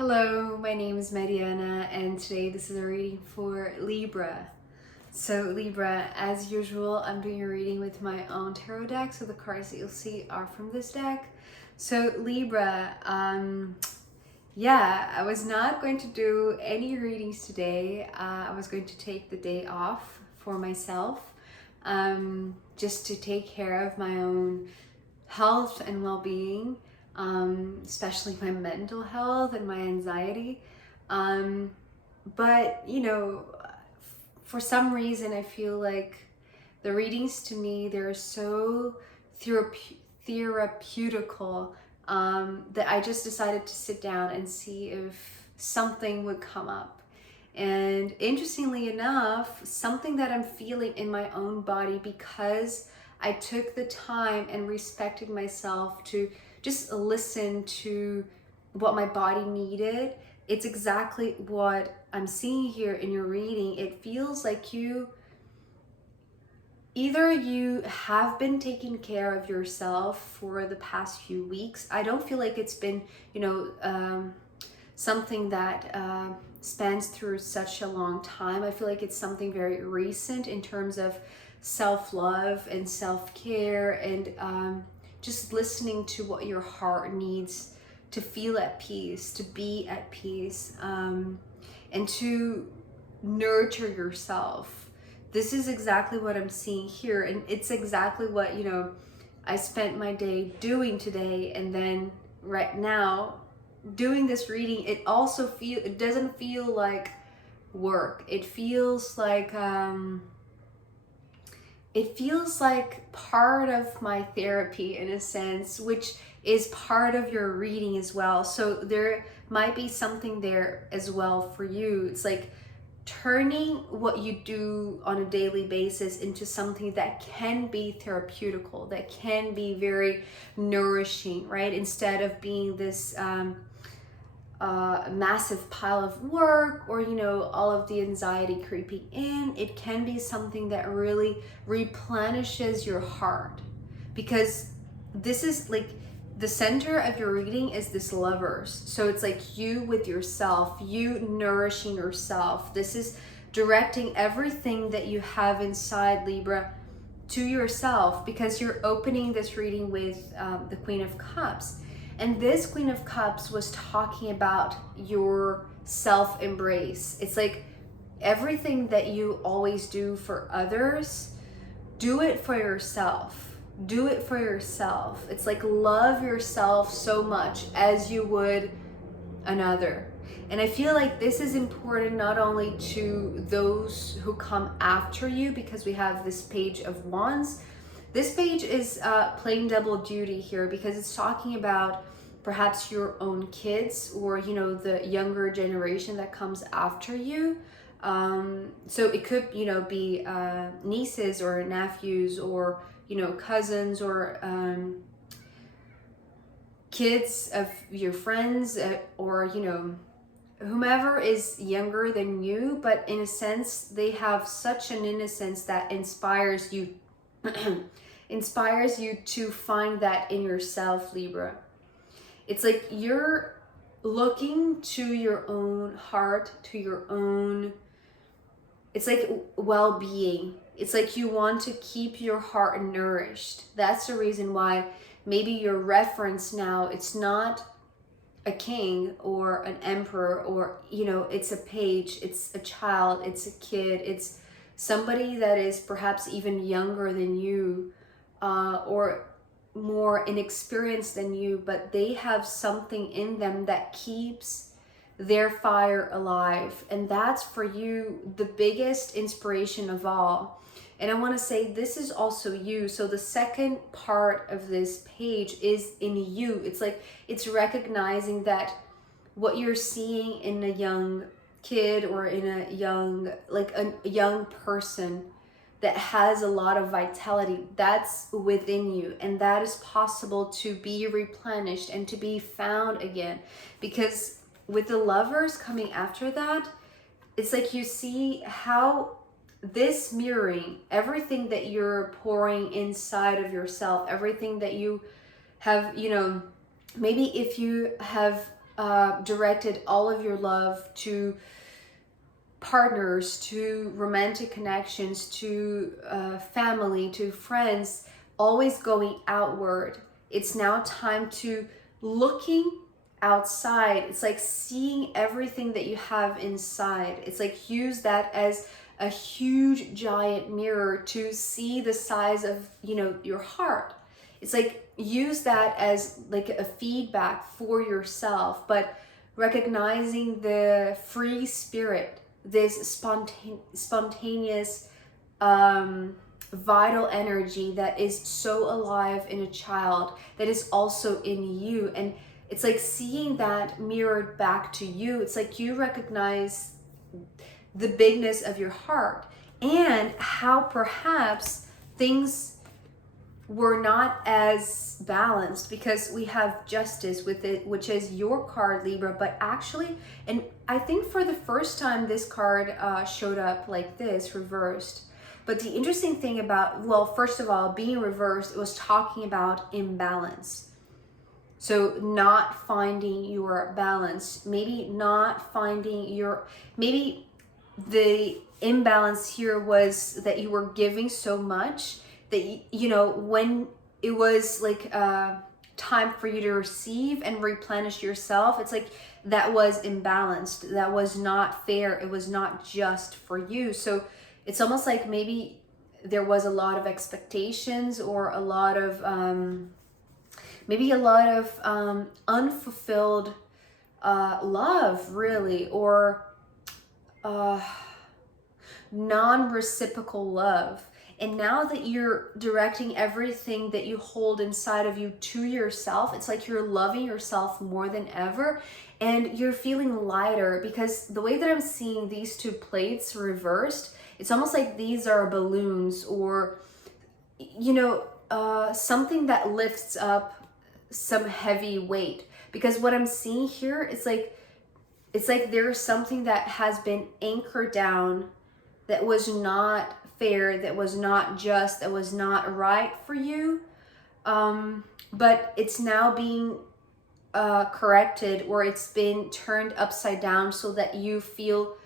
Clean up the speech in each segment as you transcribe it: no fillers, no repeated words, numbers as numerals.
Hello, my name is Mariana and today this is a reading for Libra. So Libra, as usual, I'm doing a reading with my own tarot deck, so the cards that you'll see are from this deck. So Libra, I was not going to do any readings today. I was going to take the day off for myself, just to take care of my own health and well-being. Especially my mental health and my anxiety. But for some reason, I feel like the readings to me, they're so therapeutical that I just decided to sit down and see if something would come up. And interestingly enough, something that I'm feeling in my own body, because I took the time and respected myself to just listen to what my body needed. It's exactly what I'm seeing here in your reading. It feels like either you have been taking care of yourself for the past few weeks. I don't feel like it's been, something that spans through such a long time. I feel like it's something very recent in terms of self-love and self-care and just listening to what your heart needs to feel at peace, to be at peace, and to nurture yourself. This is exactly what I'm seeing here, and it's exactly what I spent my day doing today. And then right now doing this reading, it doesn't feel like work. It feels like part of my therapy in a sense, which is part of your reading as well. So there might be something there as well for you. It's like turning what you do on a daily basis into something that can be therapeutical, that can be very nourishing, right? Instead of being this massive pile of work or all of the anxiety creeping in. It can be something that really replenishes your heart, because this is like the center of your reading is this Lovers. So it's like you with yourself, you nourishing yourself. This is directing everything that you have inside, Libra, to yourself, because you're opening this reading with the Queen of Cups. And this Queen of Cups was talking about your self-embrace. It's like everything that you always do for others, do it for yourself. Do it for yourself. It's like love yourself so much as you would another. And I feel like this is important not only to those who come after you, because we have this Page of Wands. This page is playing double duty here, because it's talking about perhaps your own kids or the younger generation that comes after you. So it could be nieces or nephews or cousins or kids of your friends or whomever is younger than you, but in a sense they have such an innocence that inspires you to find that in yourself, Libra. It's like you're looking to your own heart, to your own, it's like well-being. It's like you want to keep your heart nourished. That's the reason why maybe your reference now, it's not a king or an emperor or it's a page, it's a child, it's a kid, it's somebody that is perhaps even younger than you or more inexperienced than you, but they have something in them that keeps their fire alive. And that's for you the biggest inspiration of all. And I want to say this is also you. So the second part of this page is in you. It's like it's recognizing that what you're seeing in a young kid or in a young person that has a lot of vitality, that's within you, and that is possible to be replenished and to be found again. Because with the Lovers coming after that, it's like you see how this mirroring everything that you're pouring inside of yourself, everything that you have, maybe if you have directed all of your love to partners, to romantic connections, to family, to friends, always going outward. It's now time to looking outside. It's like seeing everything that you have inside. It's like use that as a huge giant mirror to see the size of, you know, your heart. It's like use that as like a feedback for yourself, but recognizing the free spirit, this spontaneous vital energy that is so alive in a child, that is also in you. And it's like seeing that mirrored back to you. It's like you recognize the bigness of your heart and how perhaps things were not as balanced, because we have justice with it, which is your card, Libra. But actually, and I think for the first time this card showed up like this, reversed. But the interesting thing about, well, first of all, being reversed, it was talking about imbalance. So not finding your balance, maybe not finding your, maybe the imbalance here was that you were giving so much that, you know, when it was like time for you to receive and replenish yourself, it's like that was imbalanced. That was not fair. It was not just for you. So it's almost like maybe there was a lot of expectations, or a lot of, maybe a lot of unfulfilled love, really, or non-reciprocal love. And now that you're directing everything that you hold inside of you to yourself, it's like you're loving yourself more than ever, and you're feeling lighter, because the way that I'm seeing these two plates reversed, it's almost like these are balloons, or, you know, something that lifts up some heavy weight. Because what I'm seeing here, it's like there's something that has been anchored down that was not fair, that was not just, that was not right for you. But it's now being corrected, or it's been turned upside down, so that you feel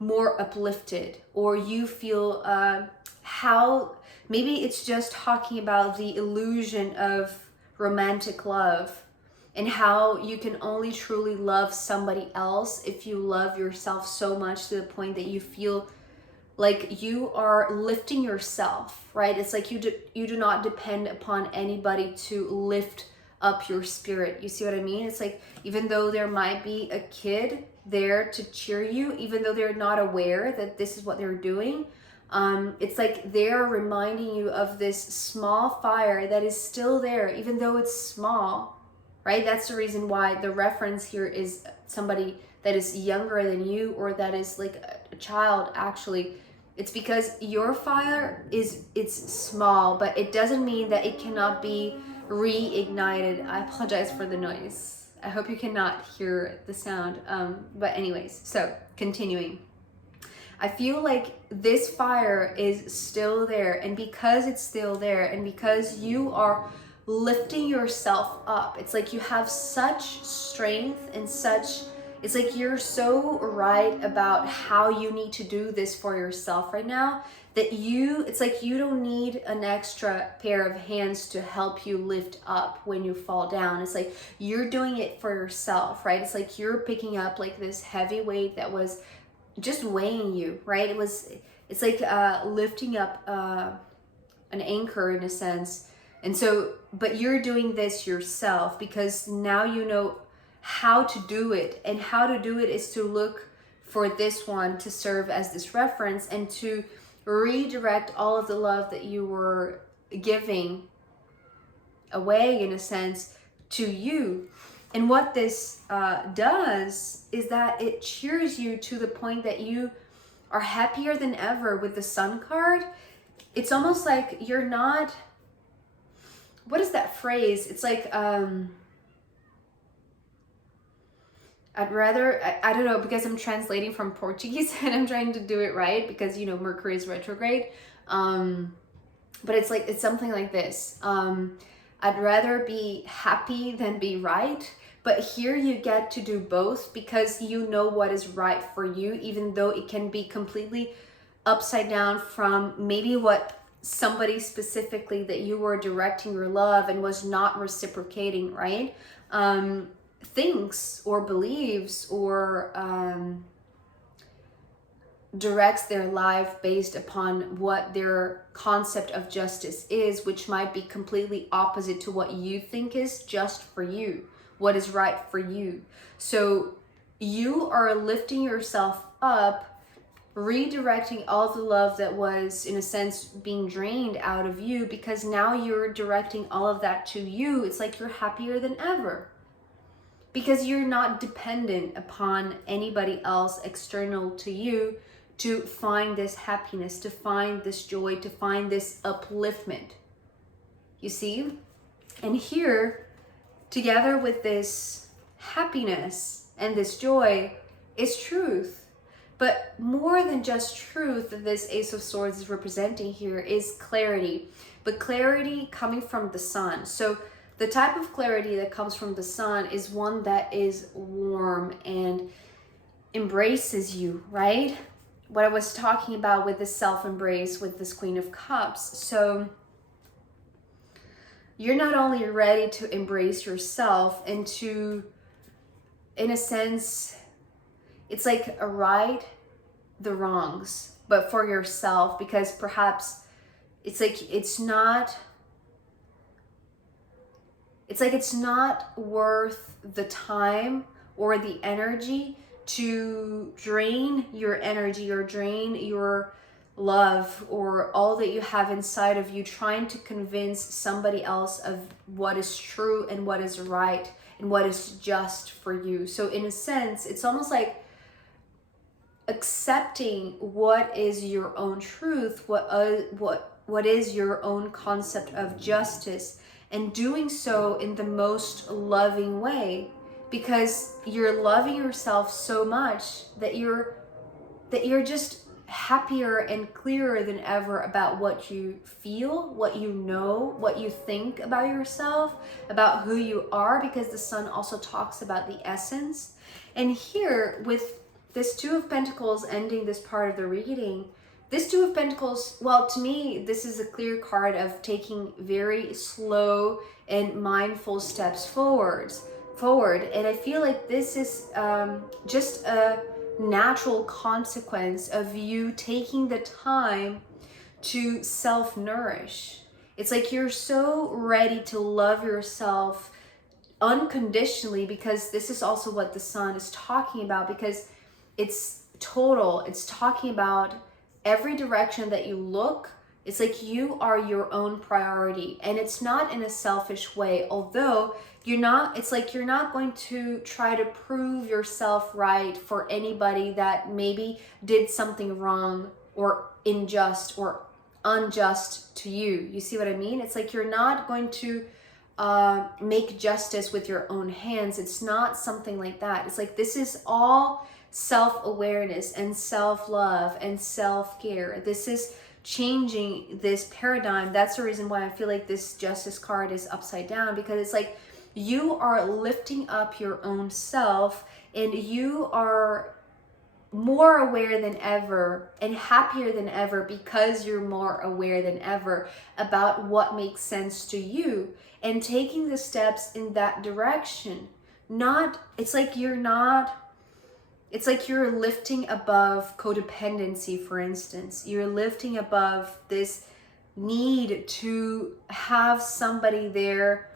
more uplifted, or you feel how, maybe it's just talking about the illusion of romantic love, and how you can only truly love somebody else if you love yourself so much to the point that you feel like you are lifting yourself, right? It's like you do not depend upon anybody to lift up your spirit. You see what I mean? It's like, even though there might be a kid there to cheer you, even though they're not aware that this is what they're doing, it's like they're reminding you of this small fire that is still there, even though it's small, right? That's the reason why the reference here is somebody that is younger than you, or that is like a child, actually. It's because your fire it's small, but it doesn't mean that it cannot be reignited. I apologize for the noise. I hope you cannot hear the sound. But anyways, so continuing. I feel like this fire is still there, and because it's still there, and because you are lifting yourself up, it's like you have such strength and such, it's like you're so right about how you need to do this for yourself right now, that it's like you don't need an extra pair of hands to help you lift up when you fall down. It's like you're doing it for yourself, right? It's like you're picking up like this heavy weight that was just weighing you, right? It's like lifting up an anchor in a sense. And so, but you're doing this yourself, because now you know how to do it, and how to do it is to look for this one to serve as this reference, and to redirect all of the love that you were giving away, in a sense, to you. And what this does is that it cheers you to the point that you are happier than ever. With the Sun card, it's almost like you're not, what is that phrase? It's like, I'd rather, I don't know, because I'm translating from Portuguese and I'm trying to do it right, because, you know, Mercury is retrograde. But it's something like this. I'd rather be happy than be right. But here you get to do both because you know what is right for you, even though it can be completely upside down from maybe what somebody specifically that you were directing your love and was not reciprocating, right? Thinks or believes or directs their life based upon what their concept of justice is, which might be completely opposite to what you think is just for you, what is right for you. So you are lifting yourself up, redirecting all the love that was, in a sense, being drained out of you, because now you're directing all of that to you. It's like you're happier than ever because you're not dependent upon anybody else external to you to find this happiness, to find this joy, to find this upliftment. You see? And here, together with this happiness and this joy, is truth. But more than just truth that this Ace of Swords is representing here is clarity. But clarity coming from the sun. So the type of clarity that comes from the sun is one that is warm and embraces you, right? What I was talking about with this self-embrace with this Queen of Cups. So you're not only ready to embrace yourself and to, in a sense, it's like a right the wrongs, but for yourself, because perhaps it's like it's not worth the time or the energy to drain your energy or drain your love or all that you have inside of you trying to convince somebody else of what is true and what is right and what is just for you. So in a sense, it's almost like accepting what is your own truth, what is your own concept of justice, and doing so in the most loving way, because you're loving yourself so much that you're just happier and clearer than ever about what you feel, what you know, what you think about yourself, about who you are, because the sun also talks about the essence. And here with this Two of Pentacles ending this part of the reading, this Two of Pentacles, well, to me, this is a clear card of taking very slow and mindful steps forward. And I feel like this is just a natural consequence of you taking the time to self-nourish. It's like you're so ready to love yourself unconditionally, because this is also what the sun is talking about, because it's total. It's talking about every direction that you look. It's like you are your own priority, and it's not in a selfish way, although it's like you're not going to try to prove yourself right for anybody that maybe did something wrong or unjust to you. You see what I mean? It's like you're not going to make justice with your own hands. It's not something like that. It's like this is all self-awareness and self-love and self-care. This is changing this paradigm. That's the reason why I feel like this Justice card is upside down, because it's like you are lifting up your own self, and you are more aware than ever and happier than ever because you're more aware than ever about what makes sense to you and taking the steps in that direction. It's like you're lifting above codependency, for instance. You're lifting above this need to have somebody there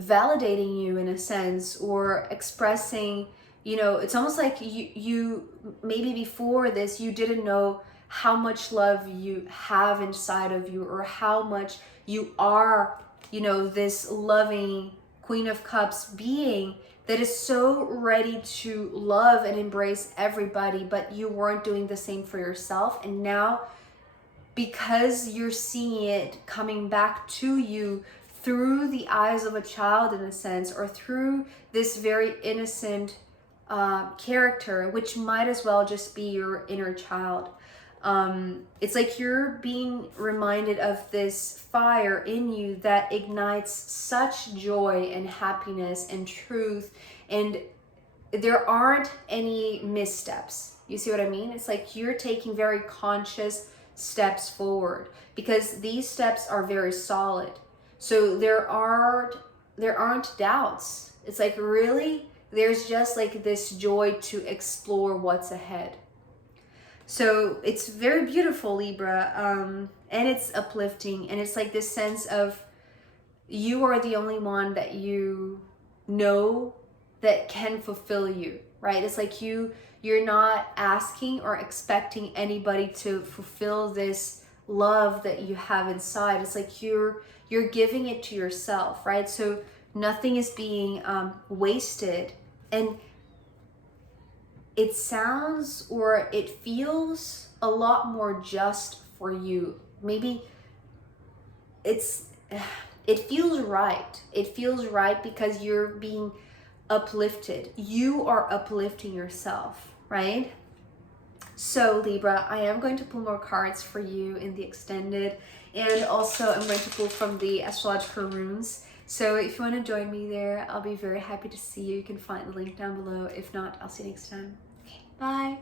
validating you in a sense, or expressing, it's almost like you maybe before this, you didn't know how much love you have inside of you, or how much you are, this loving Queen of Cups being that is so ready to love and embrace everybody, but you weren't doing the same for yourself. And now, because you're seeing it coming back to you through the eyes of a child in a sense, or through this very innocent character, which might as well just be your inner child, It's like you're being reminded of this fire in you that ignites such joy and happiness and truth, and there aren't any missteps. You see what I mean? It's like you're taking very conscious steps forward because these steps are very solid. So there aren't doubts. It's like really there's just like this joy to explore what's ahead. So it's very beautiful, Libra, and it's uplifting, and it's like this sense of you are the only one that you know that can fulfill you, right? It's like you're not asking or expecting anybody to fulfill this love that you have inside. It's like you're giving it to yourself, right? So nothing is being wasted, and it sounds or it feels a lot more just for you. Maybe it feels right. It feels right because you're being uplifted. You are uplifting yourself, right? So Libra, I am going to pull more cards for you in the extended, and also I'm going to pull from the astrological runes. So if you want to join me there, I'll be very happy to see you. You can find the link down below. If not, I'll see you next time. Okay, bye.